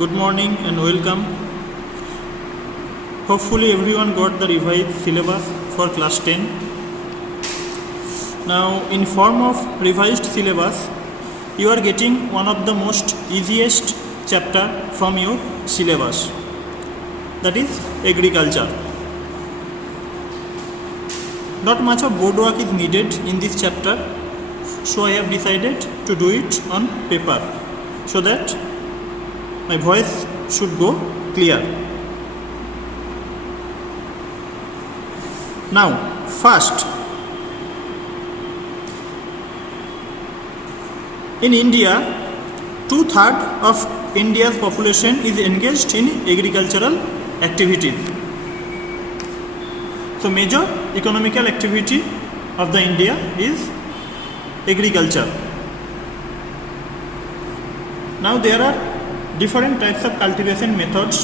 Good morning and welcome. Hopefully everyone got the revised syllabus for class 10. Now in form of revised syllabus, you are getting one of the most easiest chapter from your syllabus, that is agriculture. Not much of board work is needed in this chapter, so I have decided to do it on paper so that my voice should go clear. Now, first, in India, 2/3 of India's population is engaged in agricultural activities. So, major economical activity of the India is agriculture. Now, there are different types of cultivation methods,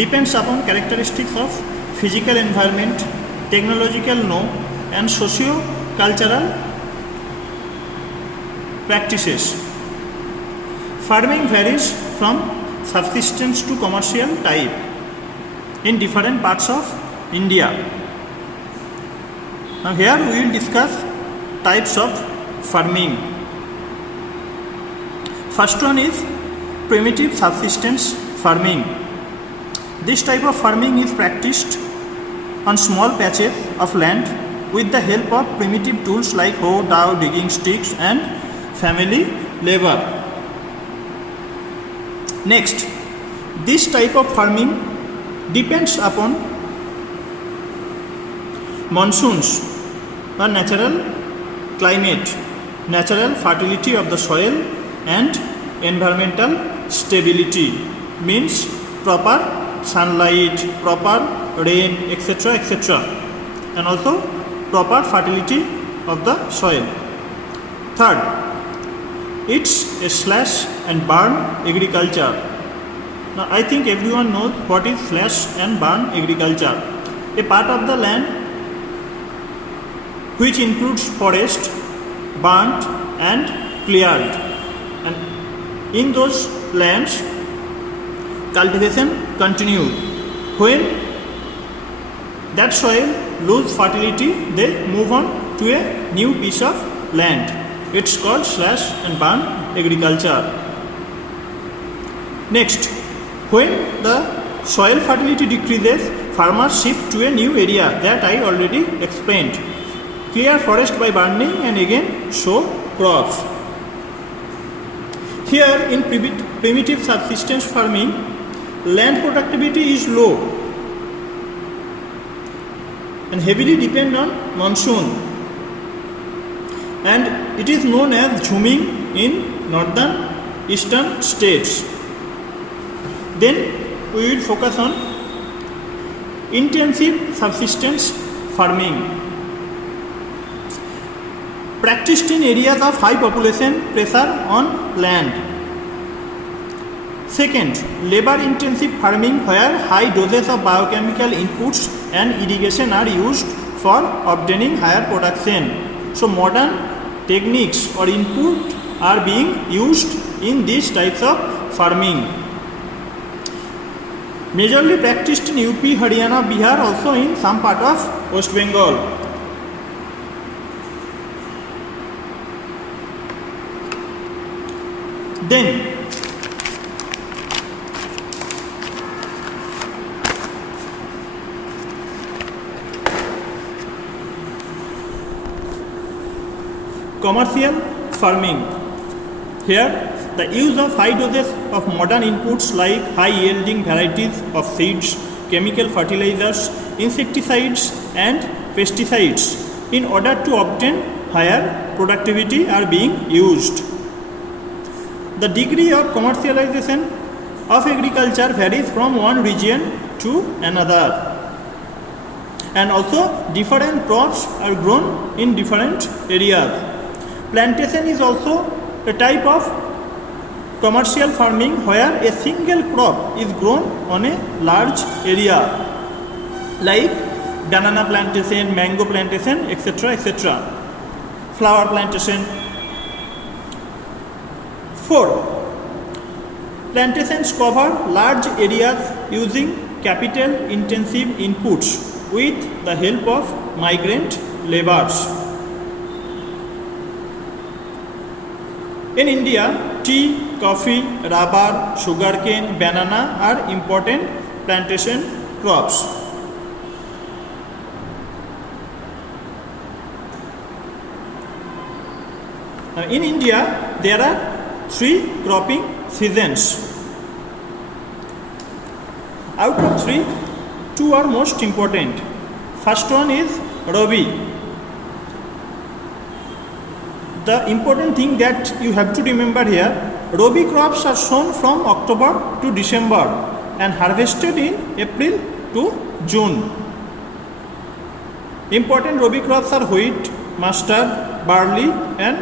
depends upon characteristics of physical environment, technological know and socio-cultural practices. Farming varies from subsistence to commercial type in different parts of India. Now here we will discuss types of farming. First one is primitive subsistence farming. This type of farming is practiced on small patches of land with the help of primitive tools like hoe, dhow, digging sticks and family labor. Next, this type of farming depends upon monsoons or natural climate, natural fertility of the soil and environmental stability, means proper sunlight, proper rain, etc., and also proper fertility of the soil. Third, it's a slash and burn agriculture. Now I think everyone knows what is slash and burn agriculture. A part of the land which includes forest, burnt and cleared, and in those lands cultivation continues. When that soil loses fertility, they move on to a new piece of land. It's called slash and burn agriculture. Next, when the soil fertility decreases, farmers shift to a new area that I already explained. Clear forest by burning and again sow crops. Here in primitive subsistence farming, land productivity is low and heavily depend on monsoon, and it is known as jhuming in northern eastern states. Then we will focus on intensive subsistence farming, practiced in areas of high population pressure on land. Second, labor intensive farming where high doses of biochemical inputs and irrigation are used for obtaining higher production. So modern techniques or input are being used in these types of farming. Majorly practiced in UP, Haryana, Bihar, also in some part of West Bengal. Then commercial farming. Here the use of high doses of modern inputs like high yielding varieties of seeds, chemical fertilizers, insecticides and pesticides in order to obtain higher productivity are being used. The degree of commercialization of agriculture varies from one region to another, and also different crops are grown in different areas. Plantation is also a type of commercial farming where a single crop is grown on a large area, like banana plantation, mango plantation, etc. Flower plantation. 4. Plantations cover large areas using capital intensive inputs with the help of migrant laborers. In India, tea, coffee, rubber, sugarcane, banana are important plantation crops. In India, there are 3 cropping seasons. Out of 3, 2 are most important. First one is Rabi. The important thing that you have to remember here, Rabi crops are sown from October to December and harvested in April to June. Important Rabi crops are wheat, mustard, barley and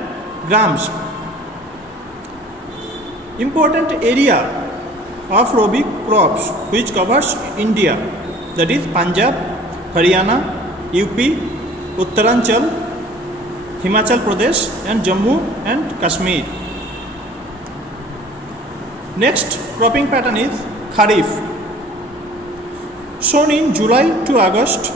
grams. Important area of Rabi crops which covers India, that is Punjab, Haryana, UP, Uttaranchal, Himachal Pradesh and Jammu and Kashmir. Next cropping pattern is Kharif, sown in July to August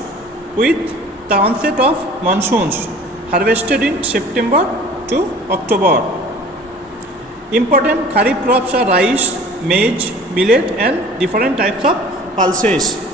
with the onset of monsoons, harvested in September to October. Important Kharif crops are rice, maize, millet and different types of pulses.